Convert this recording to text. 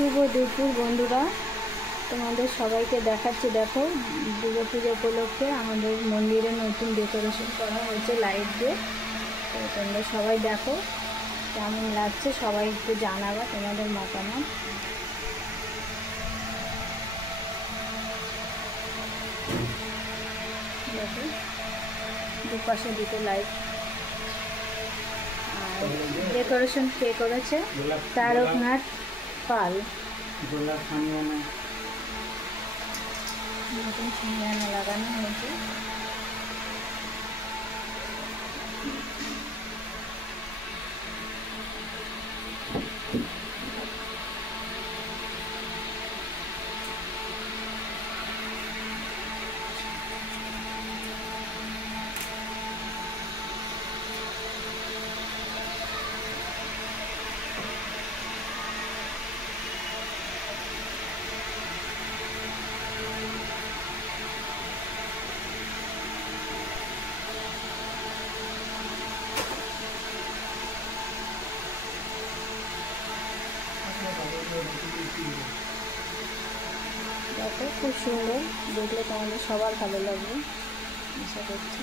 শুভ দুপুর বন্ধুরা, তোমাদের সবাইকে দেখাচ্ছি। দেখো, দুর্গা পুজো উপলক্ষে আমাদের মন্দিরে নতুন ডেকোরেশন করা হয়েছে লাইট দিয়ে। তো তোমরা সবাই দেখো কেমন লাগছে, সবাই একটু জানাবা তোমাদের মতামত। দেখো দুপাশে দুটো লাইট। আর ডেকোরেশন কে করেছে? তারকনাথ পাল। নতুন সিঁড়িয়ানা লাগানো হয়েছে। দেখো খুব সুন্দর, দেখলে তোমাদের সবার ভালো লাগবে আশা করছি।